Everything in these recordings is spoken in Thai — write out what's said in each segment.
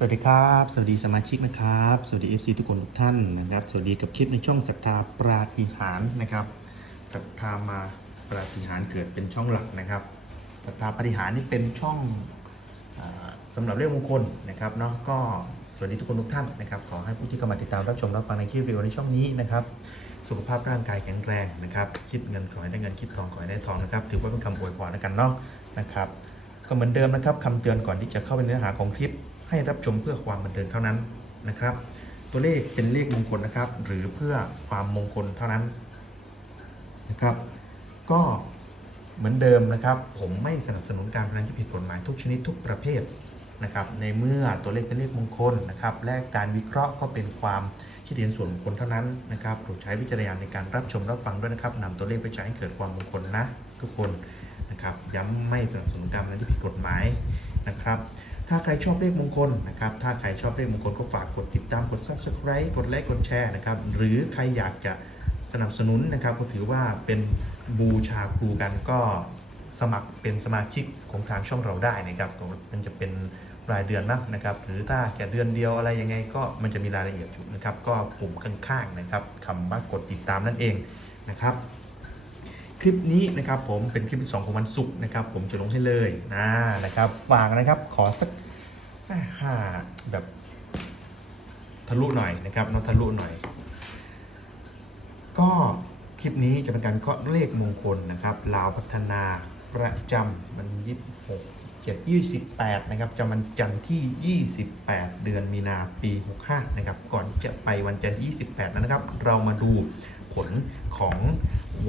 สวัสดีครับ สวัสดีสมาชิกนะครับ สวัสดี FC ทุกคนทุกท่านนะครับ สวัสดีกับคลิปในช่องศรัทธาปราฏิหารนะครับศรัทธามาปราฏิหารเกิดเป็นช่องหลักนะครับศรัทธาปาฏิหารนี่เป็นช่องอาสำหรับเรื่องมงคลนะครับเนาะก็สวัสดีทุกคนทุกท่านนะครับขอให้ผู้ที่เข้ามาติดตามรับชมรับฟังในคลิปวิดีโอในช่องนี้นะครับสุขภาพร่างกายแข็งแรงนะครับคิดเงินขอให้ได้เงินคิดทองขอให้ได้ทองนะครับถือว่าเป็นคำอวยพรแล้วกันเนาะนะครับก็เหมือนเดิมนะครับคำเตือนก่อนที่จะเข้าไปเนื้อหาของคลิป ให้รับชมเพื่อความบันเทิงเท่านั้นนะครับ ตัวเลขเป็นเลขมงคลนะครับ หรือเพื่อความมงคลเท่านั้นนะครับ ก็เหมือนเดิมนะครับ ผมไม่สนับสนุนการพนันที่ผิดกฎหมายทุกชนิดทุกประเภทนะครับ ในเมื่อตัวเลขเป็นเลขมงคลนะครับ และการวิเคราะห์ก็เป็นความคิดเห็นส่วนบุคคลเท่านั้นนะครับโปรดใช้วิจารณญาณในการรับชมรับฟังด้วยนะครับนำตัวเลขไปใช้ให้เกิดความมงคลนะทุกคนนะครับ ย้ำไม่สนับสนุนการพนันที่ผิดกฎหมายนะครับ ถ้าใครชอบเลขมงคลนะครับ ถ้าใครชอบเลขมงคลก็ฝากกดติดตาม กด subscribe กดไลค์ กดแชร์นะครับ หรือใครอยากจะสนับสนุนนะครับ ก็ถือว่าเป็นบูชาครูกันก็สมัครเป็นสมาชิกของทางช่องเราได้นะครับ มันจะเป็นรายเดือนนะนะครับ หรือถ้าแค่เดือนเดียวอะไรยังไงก็มันจะมีรายละเอียดอยู่นะครับ ก็ปุ่มข้างๆนะครับคำว่ากดติดตามนั่นเองนะครับ คลิปนี้นะครับผมเป็นคลิปที่สองของวันศุกร์นะครับ ผมจะลงให้เลยนะนะครับฝากนะครับขอสักห้าแบบทะลุหน่อยนะครับน้องทะลุหน่อย ก็คลิปนี้จะเป็นการเคาะเลขมงคลนะครับลาวพัฒนาประจำวันยี่หกเจ็ดยี่สิบแปดนะครับจะวันจันทร์ที่28เดือนมีนาปี65นะครับ ก่อนที่จะไปวันจันทร์ที่28นั้นนะครับ เรามาดู ผลของ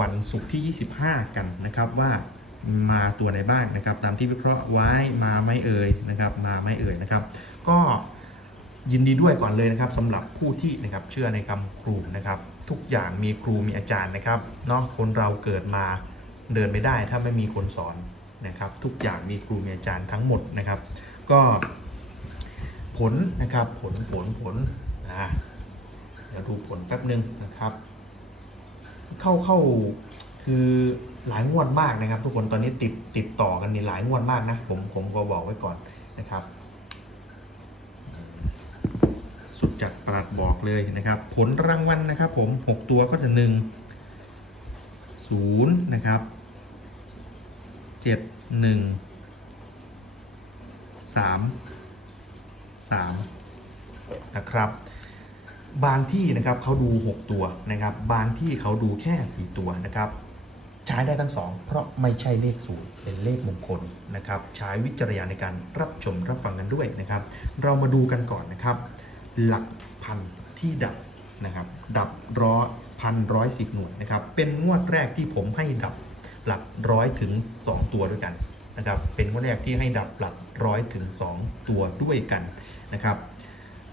วันศุกร์ที่ 25 กันนะครับว่ามาตัวไหนบ้างนะครับ ตามที่วิเคราะห์ไว้มาไม่เอ่ยนะครับ มาไม่เอ่ยนะครับ ก็ยินดีด้วยก่อนเลยนะครับสำหรับผู้ที่นะครับเชื่อในคำครูนะครับ ทุกอย่างมีครูมีอาจารย์นะครับเนาะคนเราเกิดมาเดินไม่ได้ถ้าไม่มีคนสอนนะครับ ทุกอย่างมีครูมีอาจารย์ทั้งหมดนะครับ ก็ผลนะครับผลผลผลอ่าเดี๋ยวดูผลแป๊บนึงนะครับ เข้าเข้าคือหลายงวดมากนะครับ ทุกคนตอนนี้ติดติดต่อกันนี่หลายงวดมากนะผมผมก็บอกไว้ก่อนนะครับ สุดจัดประหลัดบอกเลยนะครับ ผลรางวัลนะครับ ผม 6 ตัวก็จะ1 0นะครับ7 1 3 3นะครับ บางที่นะครับเขาดู 6 ตัวนะครับ บางที่เขาดูแค่ 4 ตัวนะครับ ใช้ได้ทั้งสองเพราะไม่ใช่เลขศูนย์เป็นเลขมงคลนะครับ ใช้วิจารณญาณในการรับชมรับฟังกันด้วยนะครับ เรามาดูกันก่อนนะครับ หลักพันที่ดับนะครับ ดับร้อยพันร้อยสิบหน่วยนะครับ เป็นงวดแรกที่ผมให้ดับหลักร้อยถึง 2 ตัวด้วยกันนะครับ เป็นงวดแรกที่ให้ดับหลักร้อยถึง 2 ตัวด้วยกันนะครับ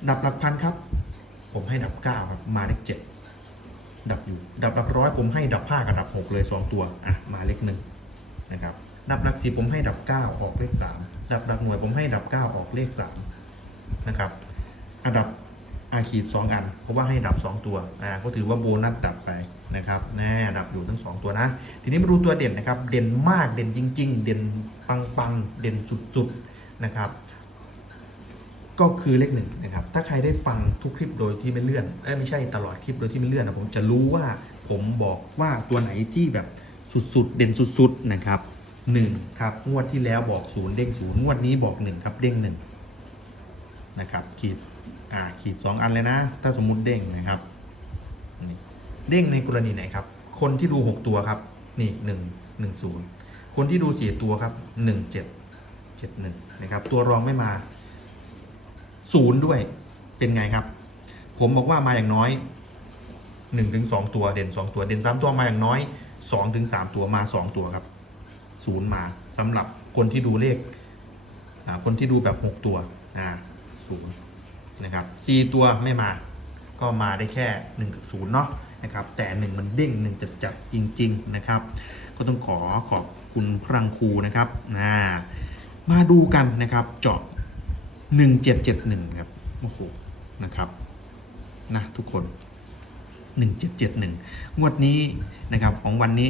ดับหลักพันครับ ผมให้ดับ9ครับ มาเลข7ดับอยู่ ดับหลักร้อยผมให้ดับ5กับดับ6เลย2ตัว อะ มาเลขหนึ่งนะครับ ดับหลัก10ผมให้ดับ9ออกเลข3ดับหลักหน่วยผมให้ดับ9ออกเลข3นะครับอันดับอาขีดสองอัน เพราะว่าให้ดับ2ตัว อ่า ก็ถือว่าโบนัสดับไปนะครับ แน่ดับอยู่ทั้ง2ตัวนะ ทีนี้มาดูตัวเด่นนะครับ เด่นมาก เด่นจริง ๆ เด่นปังๆ เด่นสุดๆ นะครับ ก็คือเลขหนึ่งนะครับ ถ้าใครได้ฟังทุกคลิปโดยที่ไม่เลื่อนเอ้ไม่ใช่ตลอดคลิปโดยที่ไม่เลื่อนนะผมจะรู้ว่าผมบอกว่าตัวไหนที่แบบสุดๆ เด่นสุดๆนะครับหนึ่งครับงวดที่แล้วบอกศูนย์เด้งศูนย์งวดนี้บอกหนึ่งครับเด้งหนึ่งนะครับขีดอ่าขีดสองอันเลยนะ ถ้าสมมุติเด้งนะครับนี่เด้งในกรณีไหนครับ คนที่ดูหกตัวครับนี่หนึ่งหนึ่งศูนย์คนที่ดูสี่ตัวครับหนึ่งเจ็ดเจ็ดหนึ่งนะครับตัวรองไม่มา ศูนย์ด้วยเป็นไงครับ ผมบอกว่ามาอย่างน้อย1นถึงสตัวเด่น 2 ตัวเด่น 3 ตัวมาอย่างน้อย2ถึงสตัวมา 2 ตัวครับศูนย์มาสำหรับคนที่ดูเลขคนที่ดูแบบ 6 ตัวศูนย์นะครับ4ตัวไม่มาก็มาได้แค่1กับ0เนาะนะครับแต่ 1 มันเด้ง1จัดจัดๆจริง ๆนะครับ ก็ต้องขอขอบคุณพรังครูนะครับมาดูกันนะครับเจาะ 1771 ครับ โอ้โห นะครับ นะทุกคน 1771 งวดนี้นะครับของวันนี้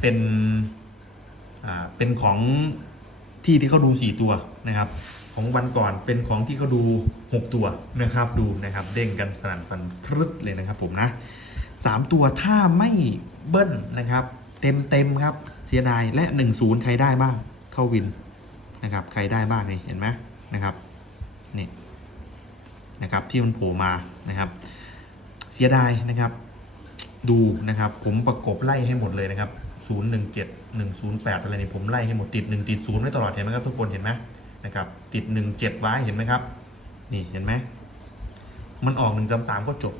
เป็นอ่าเป็นของที่ที่เขาดู 4 ตัวนะครับ ของวันก่อนเป็นของที่เขาดู 6 ตัวนะครับดูนะครับเด้งกันสนั่นฟันพรึดเลยนะครับผมนะสามตัวถ้าไม่เบิ้ลนะครับ เต็มเต็มครับเสียดายและ 1 0 ใครได้บ้างเข้าวิน นะครับใครได้บ้างนี่เห็นไหมนะครับนี่นะครับที่มันโผล่มานะครับ เสียดายนะครับ ดูนะครับผมประกบไล่ให้หมดเลยนะครับ 017 108 อะไรนี่ผมไล่ให้หมดติด 1 ติด 0 ไว้ตลอดเห็นไหมครับทุกคนเห็นไหมนะครับติด 17 ไว้เห็นไหมครับ นี่เห็นไหมมันออก133ก็จบ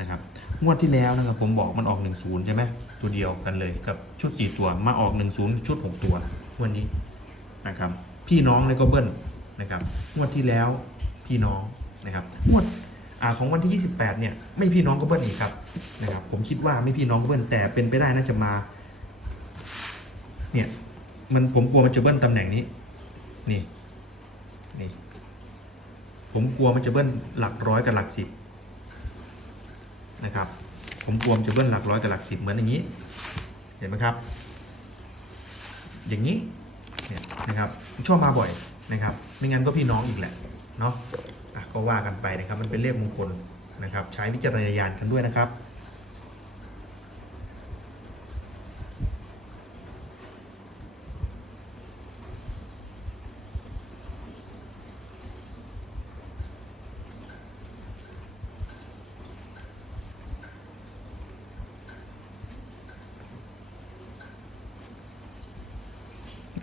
นะครับงวดที่แล้วนะครับผมบอกมันออก 10 ใช่ไหมตัวเดียวกันเลยกับชุด 4 ตัวมาออก 10 ชุด 6 ตัววันนี้นะครับ พี่น้องเลยก็เบิ้ลนะครับงวดที่แล้วพี่น้องนะครับงวดอ่าของวันที่ 28 เนี่ย ไม่พี่น้องก็เบิ้ลอีกครับนะครับ ผมคิดว่าไม่พี่น้องก็เบิ้ลแต่เป็นไปได้น่าจะมา เนี่ย มันผมกลัวมันจะเบิ้ลตำแหน่งนี้ นี่นี่ผมกลัวมันจะเบิ้ลหลักร้อยกับหลักสิบนะครับ ผมกลัวมันจะเบิ้ลหลักร้อยกับหลักสิบเหมือนอย่างนี้ เห็นไหมครับ อย่างนี้ เนี่ยนะครับชอบมาบ่อยนะครับ ไม่งั้นก็พี่น้องอีกแหละเนาะก็ว่ากันไปนะครับ มันเป็นเลขมงคลนะครับ ใช้วิจารณญาณกันด้วยนะครับ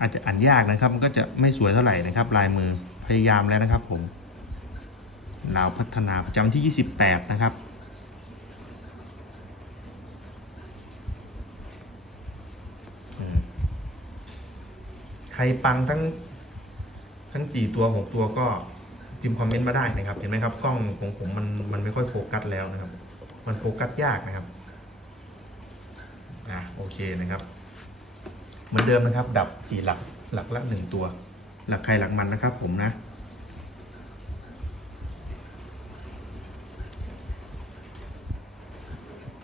อาจจะอ่านยากนะครับ มันก็จะไม่สวยเท่าไหร่นะครับ ลายมือพยายามแล้วนะครับผมลาวพัฒนาประจำที่ 28 นะครับใครปังทั้งทั้ง 4 ตัว 6 ตัวก็พิมพ์คอมเมนต์มาได้นะครับ เห็นไหมครับกล้องของผมมันมันไม่ค่อยโฟกัสแล้วนะครับ มันโฟกัสยากนะครับ อะโอเคนะครับ เหมือนเดิมนะครับ ดับสี่หลักหลักละหนึ่งตัว หลักใครหลักมันนะครับ ผมนะ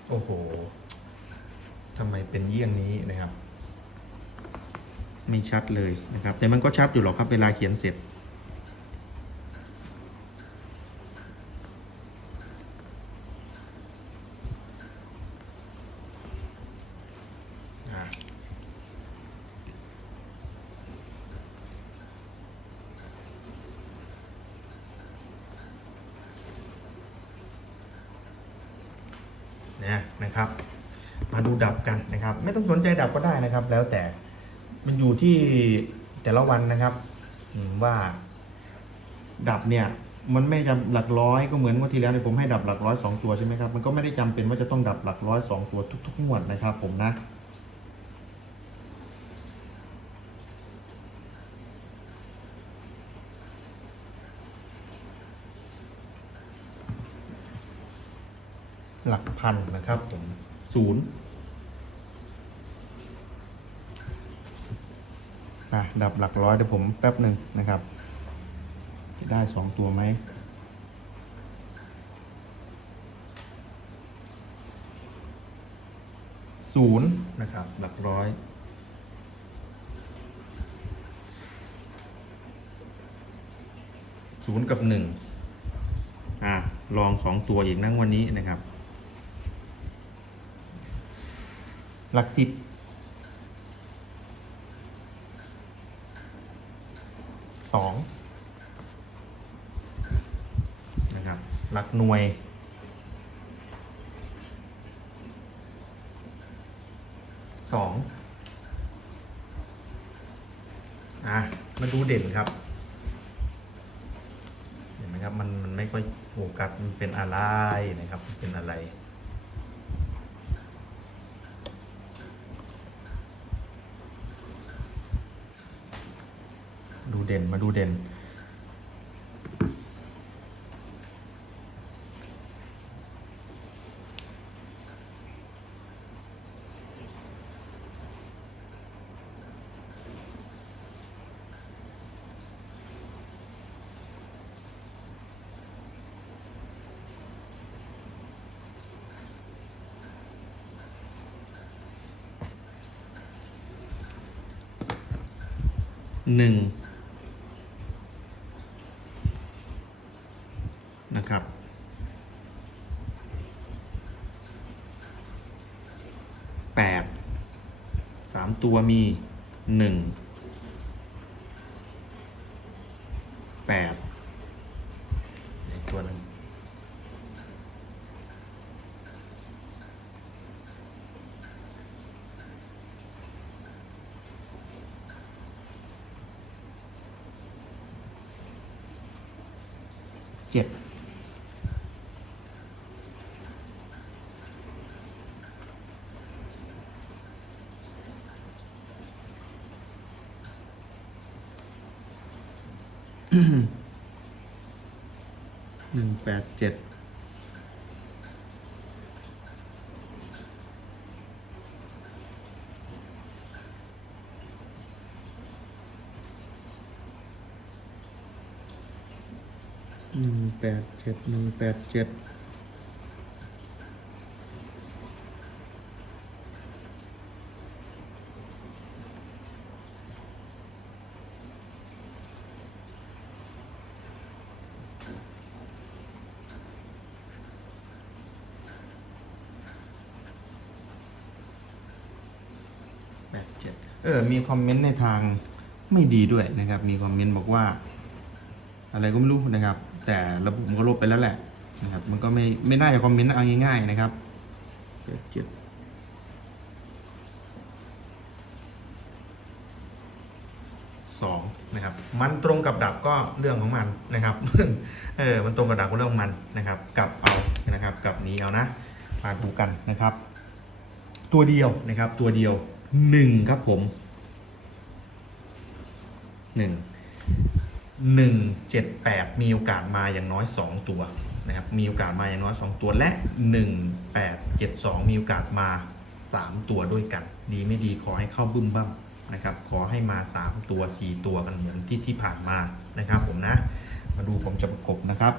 โอ้โหทำไมเป็นเยี่ยงนี้นะครับ ไม่ชัดเลยนะครับ แต่มันก็ชัดอยู่หรอกครับเวลาเขียนเสร็จ นี่ยนะครับ มาดูดับกันนะครับ ไม่ต้องสนใจดับก็ได้นะครับ แล้วแต่มันอยู่ที่แต่ละวันนะครับว่าดับเนี่ยมันไม่จำหลักร้อยก็เหมือนงวดที่แล้วเนี่ยผมให้ดับหลักร้อยสองตัวใช่ไหมครับมันก็ไม่ได้จำเป็นว่าจะต้องดับหลักร้อยสองตัวทุกๆงวดนะครับ ผมนะ หลักพันนะครับผมศูนย์อะดับหลักร้อยเดี๋ยวผมแป๊บหนึ่งนะครับ จะได้สองตัวไหมศูนย์นะครับ หลักร้อยศูนย์กับหนึ่งอะลองสองตัวอีกนั่งวันนี้นะครับ หลักสิบสองนะครับหลักหน่วยสองอะมาดูเด่นครับเห็นไหมครับมันมันไม่ค่อยโฟกัสมันเป็นอะไรนะครับเป็นอะไร่นมาดูเด่นหนึ่ง นะครับ แปด สามตัวมีหนึ่ง แปดอีตัวหนึ่งเจ็ด หนึ่งแปดเจ็ดหนึ่งแปดเจ็ดแปดเจ็ดเออ มีคอมเมนต์ในทางไม่ดีด้วยนะครับ มีคอมเมนต์บอกว่า อะไรก็ไม่รู้นะครับ แต่ระบบมันก็ลบไปแล้วแหละนะครับ มันก็ไม่ไม่น่าจะคอมเมนต์เอาง่ายๆนะครับแปดเจ็ดสองนะครับ มันตรงกับดับก็เรื่องของมันนะครับเออมันตรงกับดับก็เรื่องของมันนะครับ กลับเอานะครับกลับนี้เอานะมาดูกันนะครับ ตัวเดียวนะครับ ตัวเดียวหนึ่งครับผมหนึ่ง หนึ่งเจ็ดแปดมีโอกาสมาอย่างน้อยสองตัวนะครับมีโอกาสมาอย่างน้อยสองตัวและหนึ่งแปดเจ็ดสองมีโอกาสมาสามตัวด้วยกัน ดีไม่ดีขอให้เข้าบึ้มบ้างนะครับขอให้มาสามตัวสี่ตัวกันเหมือนที่ที่ผ่านมานะครับผมนะ มาดูผมจะประกบนะครับ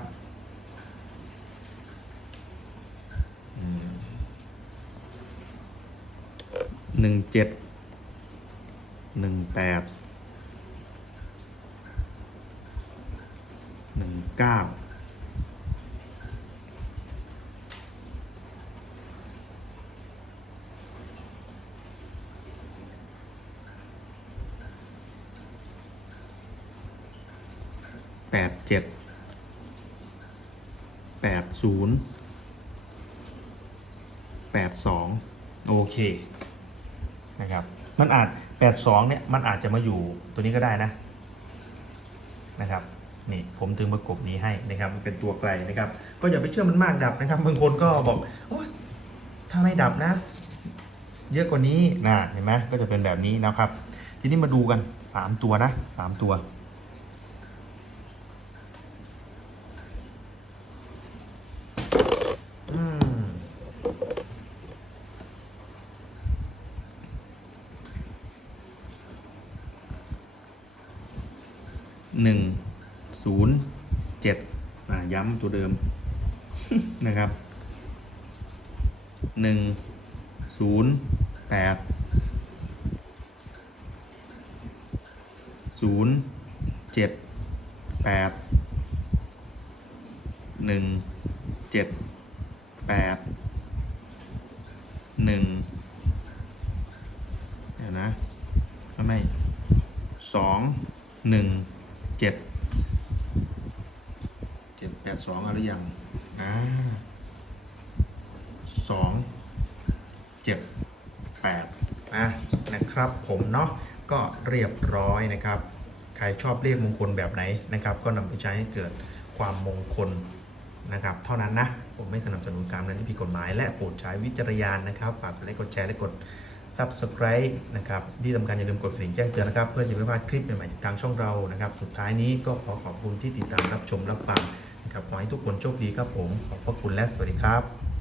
หนึ่งเจ็ดหนึ่งแปด หนึ่ง เก้าแปดเจ็ดแปดศูนย์แปดสองโอเคนะครับมันอาจแปดสองเนี่ยมันอาจจะมาอยู่ตัวนี้ก็ได้นะนะครับ นี่ผมถึงประกบนี้ให้นะครับมันเป็นตัวไกลนะครับ ก็อย่าไปเชื่อมันมากดับนะครับบางคนก็บอกโอ๊ยถ้าไม่ดับนะ เยอะกว่านี้นะเห็นไหมก็จะเป็นแบบนี้นะครับ ทีนี้มาดูกัน 3 ตัวนะ 3 ตัว อืมหนึ่ง ศูนย์เจ็ดย้ำ ตัวเดิม นะครับหนึ่งศูนย์แปดศูนย์เจ็ดแปดหนึ่งเจ็ดแปดหนึ่งเดี๋ยวนะไม่ไม่สองหนึ่งเจ็ดเจ็ดแปด สองอะไรอย่างอ่าสองเจ็ดแปดอะนะครับผมเนาะก็เรียบร้อยนะครับ ใครชอบเลขมงคลแบบไหนนะครับ ก็นำไปใช้ให้เกิดความมงคลนะครับ เท่านั้นนะ ผมไม่สนับสนุนการนั้นที่ผิดกฎหมาย และโปรดใช้วิจารณญาณนะครับ ฝากกดไลค์กดแชร์และกด Subscribe นะครับ ที่สำคัญอย่าลืมกดกระดิ่งแจ้งเตือนนะครับ เพื่อจะไม่พลาดคลิปใหม่ๆจากทางช่องเรานะครับ สุดท้ายนี้ก็ขอขอบคุณที่ติดตามรับชมรับฟัง ครับขอให้ทุกคนโชคดีครับผม ขอบพระคุณและสวัสดีครับ